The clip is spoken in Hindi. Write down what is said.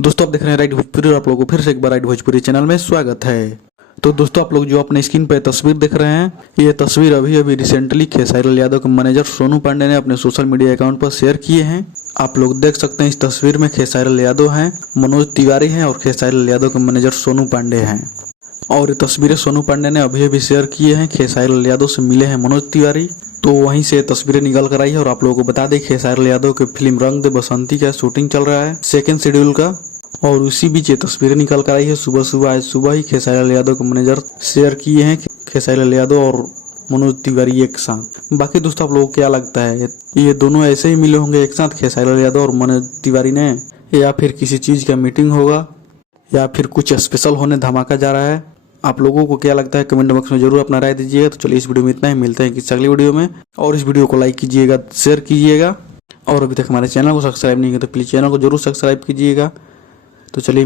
दोस्तों आप देख रहे हैं राइट भोजपुरी और आप लोगों को फिर से एक बार राइट भोजपुरी चैनल में स्वागत है। तो दोस्तों आप लोग जो अपने स्क्रीन पे तस्वीर देख रहे हैं, ये तस्वीर अभी रिसेंटली खेसारी लाल यादव के मैनेजर सोनू पांडे ने अपने सोशल मीडिया अकाउंट पर शेयर किए हैं। आप लोग देख सकते हैं इस तस्वीर में खेसारी लाल यादव हैं, मनोज तिवारी हैं और खेसारी लाल यादव के मैनेजर सोनू पांडे हैं। और ये तस्वीरें सोनू पांडे ने अभी शेयर किए हैं। खेसारी लाल यादव से मिले हैं मनोज तिवारी, तो वहीं से तस्वीरें निकल कर आई है। और आप लोगों को बता दें खेसारी लाल यादव की फिल्म रंग दे बसंती का शूटिंग चल रहा है सेकंड शेड्यूल का, और उसी बीच ये तस्वीरें निकल कर आई है। आज सुबह ही खेसारी लाल यादव के मैनेजर शेयर किए हैं खेसारी लाल यादव और मनोज तिवारी एक साथ। बाकी दोस्तों आप लोगों को क्या लगता है, ये दोनों ऐसे ही मिले होंगे एक साथ खेसारी लाल यादव और मनोज तिवारी ने, या फिर किसी चीज का मीटिंग होगा, या फिर कुछ स्पेशल होने धमाका जा रहा है? आप लोगों को क्या लगता है कमेंट बॉक्स में जरूर अपना राय दीजिएगा। तो चलिए इस वीडियो में इतना ही, मिलते हैं किसी अगली वीडियो में। और इस वीडियो को लाइक कीजिएगा, शेयर कीजिएगा, और अभी तक हमारे चैनल को सब्सक्राइब नहीं किया तो प्लीज चैनल को जरूर सब्सक्राइब कीजिएगा। तो चलिए